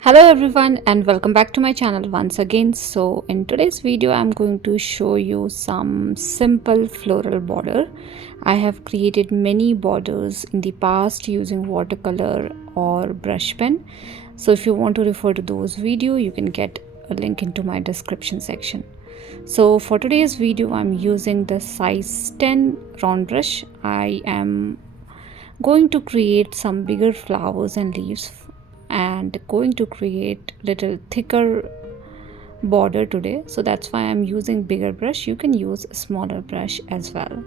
Hello everyone and welcome back to my channel once again. So in today's video I'm going to show you some simple floral border. I have created many borders in the past using watercolor or brush pen. So if you want to refer to those videos, you can get a link into my description section. So for today's video I'm using the size 10 round brush. I am going to create some bigger flowers and leaves and going to create little thicker border today, so that's why I'm using bigger brush. You can use a smaller brush as well.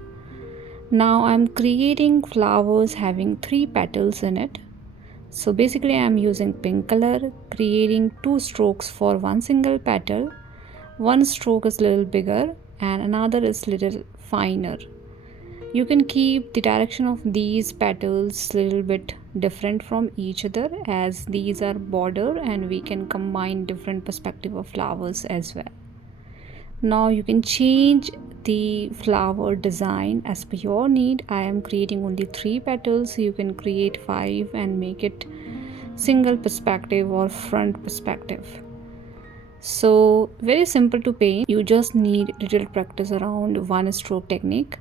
Now I'm creating flowers having 3 petals in it. So basically I'm using pink color, creating 2 strokes for one single petal. One stroke is little bigger and another is little finer. You can keep the direction of these petals a little bit different from each other, as these are border and we can combine different perspective of flowers as well. Now you can change the flower design as per your need. I am creating only 3 petals, so you can create 5 and make it single perspective or front perspective. So very simple to paint. You just need little practice around one stroke technique.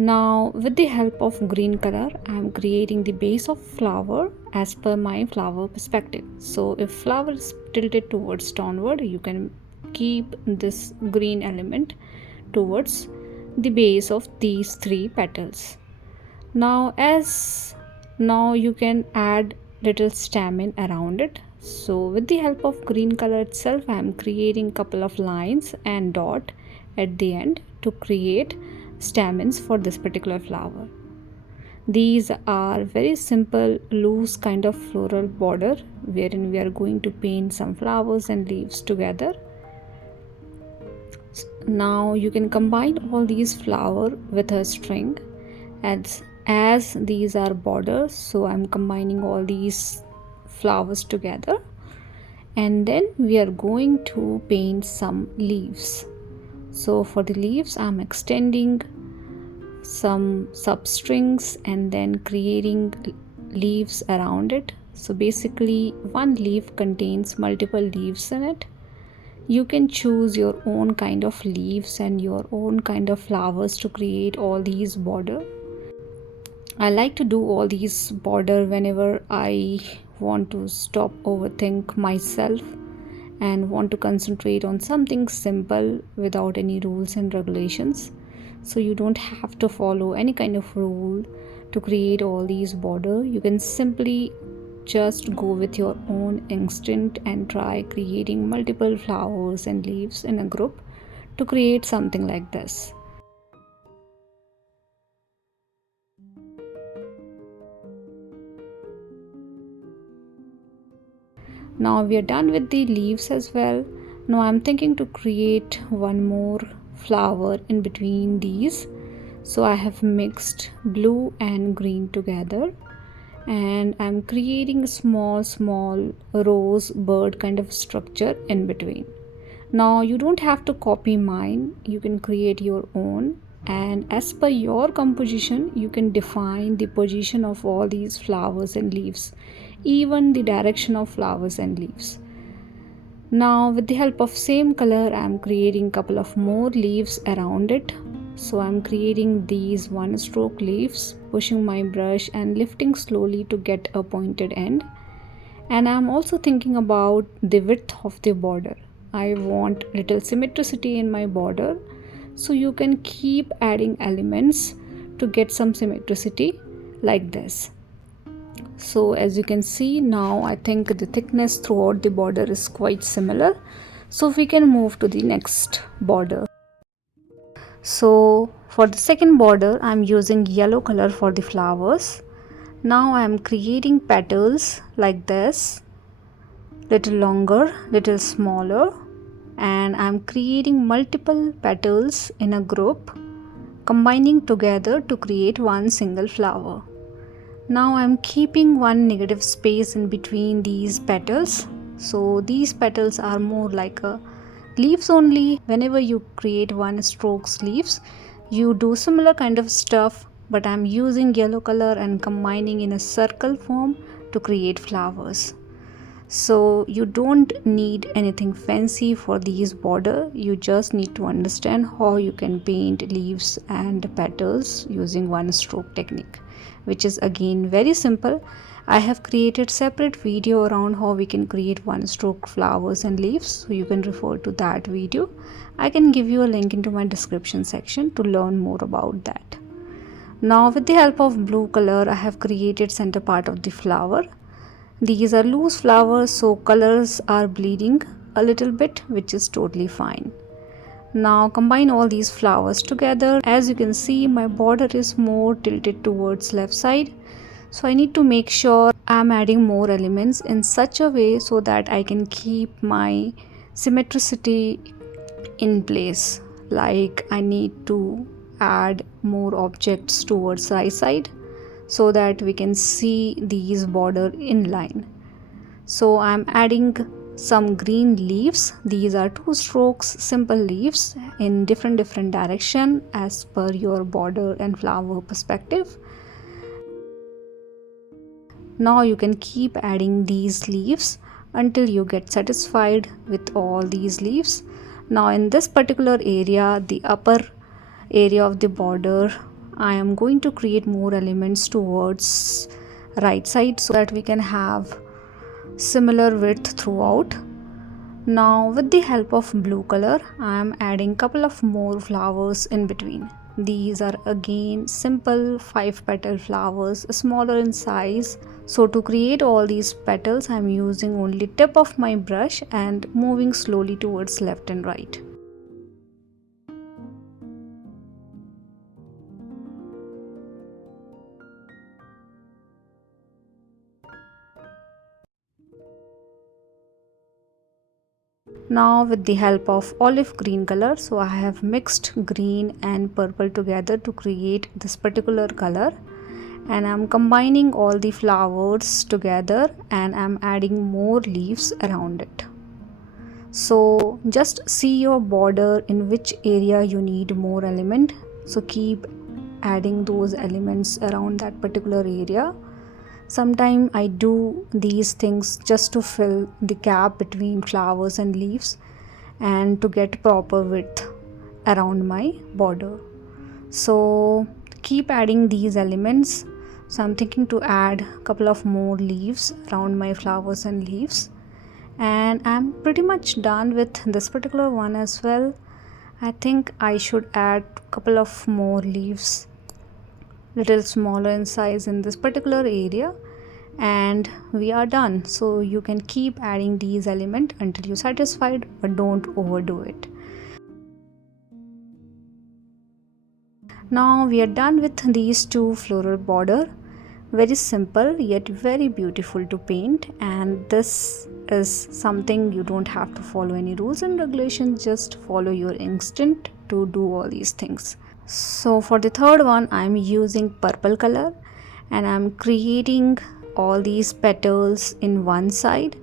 Now with the help of green color I am creating the base of flower as per my flower perspective. So if flower is tilted towards downward, you can keep this green element towards the base of these 3 petals. Now you can add little stamen around it. So with the help of green color itself I am creating couple of lines and dot at the end to create stamens for this particular flower. These are very simple loose kind of floral border wherein we are going to paint some flowers and leaves together. Now you can combine all these flower with a string as these are borders, so I'm combining all these flowers together, and then we are going to paint some leaves. So for the leaves I'm extending some substrings and then creating leaves around it. So basically one leaf contains multiple leaves in it. You can choose your own kind of leaves and your own kind of flowers to create all these border. I like to do all these border whenever I want to stop overthink myself and want to concentrate on something simple without any rules and regulations. So you don't have to follow any kind of rule to create all these border. You can simply just go with your own instinct and try creating multiple flowers and leaves in a group to create something like this. Now we are done with the leaves as well. Now I'm thinking to create one more flower in between these. So I have mixed blue and green together and I'm creating a small rose bird kind of structure in between. Now you don't have to copy mine, you can create your own, and as per your composition you can define the position of all these flowers and leaves, even the direction of flowers and leaves. Now with the help of same color I am creating couple of more leaves around it. So I'm creating these 1 stroke leaves, pushing my brush and lifting slowly to get a pointed end. And I'm also thinking about the width of the border. I want little symmetricity in my border, so you can keep adding elements to get some symmetricity like this. So as you can see now, I think the thickness throughout the border is quite similar, so we can move to the next border. So for the second border I'm using yellow color for the flowers. Now I'm creating petals like this, little longer, little smaller, and I'm creating multiple petals in a group, combining together to create one single flower. Now I'm keeping one negative space in between these petals. So these petals are more like a leaves only. Whenever you create 1 stroke leaves, you do similar kind of stuff, but I'm using yellow color and combining in a circle form to create flowers. So you don't need anything fancy for these border. You just need to understand how you can paint leaves and petals using one stroke technique, which is again very simple. I have created separate video around how we can create one stroke flowers and leaves, so you can refer to that video. I can give you a link into my description section to learn more about that. Now with the help of blue color, I have created center part of the flower. These are loose flowers, so colors are bleeding a little bit, which is totally fine. Now combine all these flowers together. As you can see, my border is more tilted towards left side, so I need to make sure I'm adding more elements in such a way so that I can keep my symmetricity in place. Like I need to add more objects towards right side so that we can see these border in line. So I'm adding some green leaves. These are two strokes simple leaves in different direction as per your border and flower perspective. Now you can keep adding these leaves until you get satisfied with all these leaves. Now in this particular area, the upper area of the border, I am going to create more elements towards right side so that we can have similar width throughout. Now with the help of blue color, I am adding couple of more flowers in between. These are again simple 5 petal flowers, smaller in size. So to create all these petals, I am using only tip of my brush and moving slowly towards left and right. Now with the help of olive green color, so I have mixed green and purple together to create this particular color, and I'm combining all the flowers together and I'm adding more leaves around it. So just see your border in which area you need more element, so keep adding those elements around that particular area. Sometimes I do these things just to fill the gap between flowers and leaves and to get proper width around my border. So keep adding these elements. So I'm thinking to add a couple of more leaves around my flowers and leaves, and I'm pretty much done with this particular one as well. I think I should add a couple of more leaves little smaller in size in this particular area, and we are done. So you can keep adding these elements until you're satisfied, but don't overdo it. Now we are done with these two floral border. Very simple yet very beautiful to paint, and this is something you don't have to follow any rules and regulations, just follow your instinct to do all these things. So for the third one, I'm using purple color and I'm creating all these petals in one side,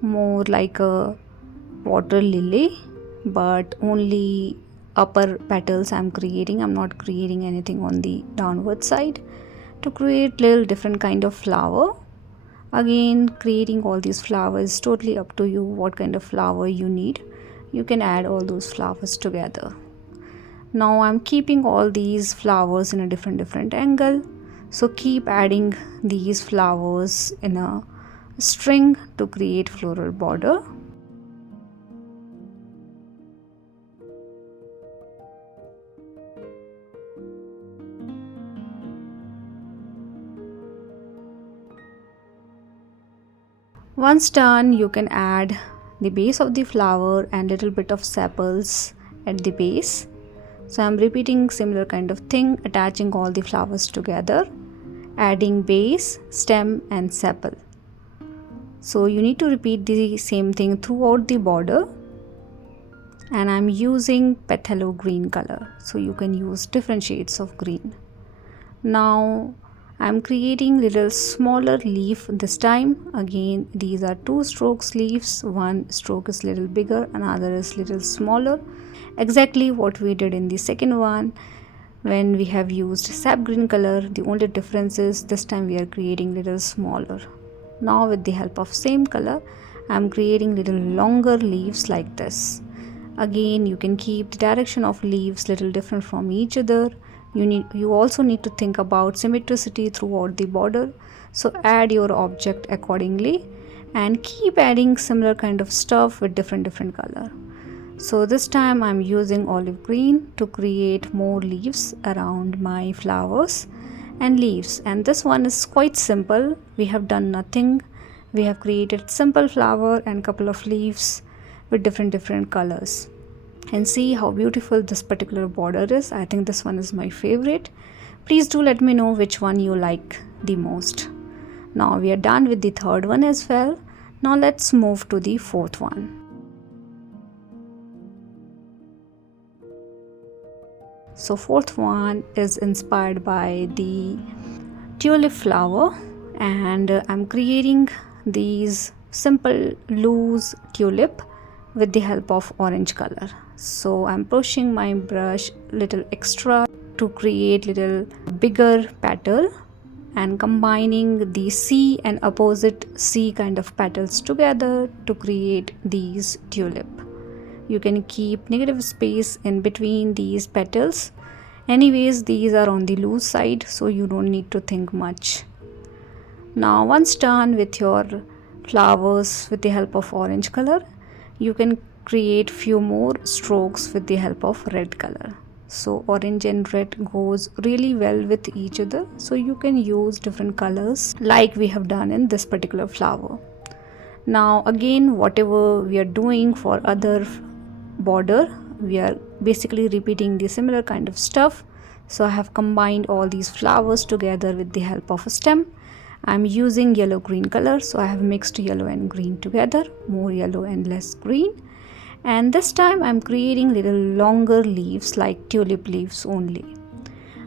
more like a water lily, but only upper petals I'm creating. I'm not creating anything on the downward side to create little different kind of flower. Again, creating all these flowers is totally up to you. What kind of flower you need, you can add all those flowers together. Now I'm keeping all these flowers in a different angle, so keep adding these flowers in a string to create floral border. Once done, you can add the base of the flower and little bit of sepals at the base. So I'm repeating similar kind of thing, attaching all the flowers together, adding base, stem and sepal. So you need to repeat the same thing throughout the border, and I'm using phthalo green color, so you can use different shades of green. Now I'm creating little smaller leaf this time. Again, these are two strokes leaves. One stroke is little bigger, another is little smaller. Exactly what we did in the second one when we have used sap green color. The only difference is this time we are creating little smaller. Now with the help of same color, I'm creating little longer leaves like this. Again, you can keep the direction of leaves little different from each other. You also need to think about symmetricity throughout the border. So add your object accordingly and keep adding similar kind of stuff with different color. So this time I'm using olive green to create more leaves around my flowers and leaves, and this one is quite simple. We have done nothing. We have created simple flower and couple of leaves with different colors, and see how beautiful this particular border is. I think this one is my favorite. Please do let me know which one you like the most. Now we are done with the third one as well. Now let's move to the fourth one. So fourth one is inspired by the tulip flower, and I'm creating these simple loose tulip with the help of orange color. So I'm pushing my brush little extra to create little bigger petal and combining the C and opposite C kind of petals together to create these tulip. You can keep negative space in between these petals. Anyways, these are on the loose side, so you don't need to think much. Now once done with your flowers with the help of orange color, you can create few more strokes with the help of red color. So orange and red goes really well with each other, so you can use different colors like we have done in this particular flower. Now again, whatever we are doing for other border, we are basically repeating the similar kind of stuff. So I have combined all these flowers together with the help of a stem. I'm using yellow green color, so I have mixed yellow and green together, more yellow and less green. And this time I'm creating little longer leaves like tulip leaves only.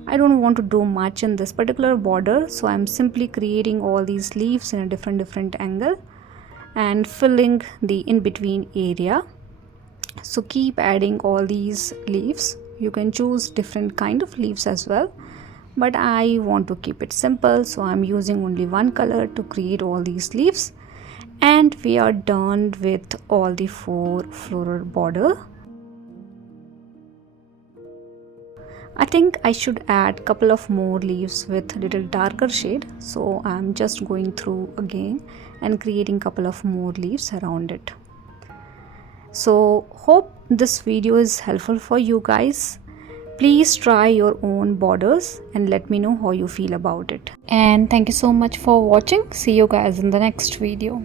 I don't want to do much in this particular border, so I'm simply creating all these leaves in a different angle and filling the in-between area. So keep adding all these leaves. You can choose different kind of leaves as well, but I want to keep it simple, so I'm using only one color to create all these leaves. And we are done with all the 4 floral border. I think I should add couple of more leaves with little darker shade, so I'm just going through again and creating couple of more leaves around it. So hope this video is helpful for you guys. Please try your own borders and let me know how you feel about it. And thank you so much for watching. See you guys in the next video.